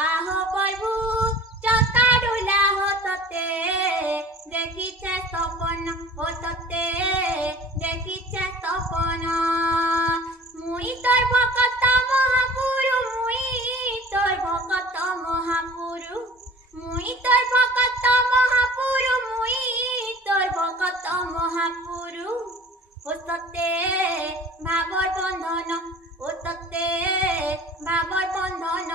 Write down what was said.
আহ প্রভু চতা ডুলা হততে দেখিছে স্বপন হততে দেখিছে স্বপন মুই তোর ভকত মহাপুরু মুই তোর ভকত মহাপুরু মুই তোর ভকত মহাপুরু মুই তোর ভকত মহাপুরু ও সতে ভাবর বন্ধন ও সতে ভাবর বন্ধন